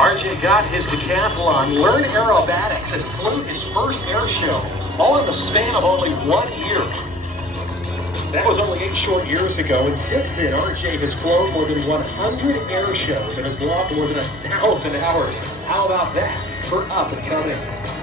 RJ got his decathlon, learned aerobatics, and flew his first air show, all in the span of only 1 year. That was only 8 short years ago, and since then, RJ has flown more than 100 air shows and has logged more than 1,000 hours. How about that for up and coming?